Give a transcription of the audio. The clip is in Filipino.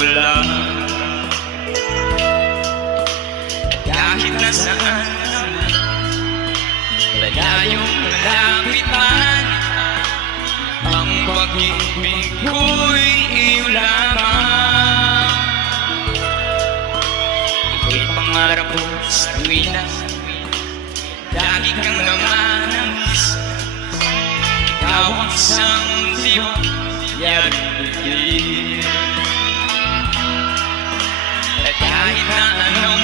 wala. At kahit nasaan malayong malapit man, ang pag-ibig ko'y iyo lamang. Ika'y pangarap ko sa tuwina, lagi kang namanas. Ikaw ang isang tibok yarigin. At kahit na anong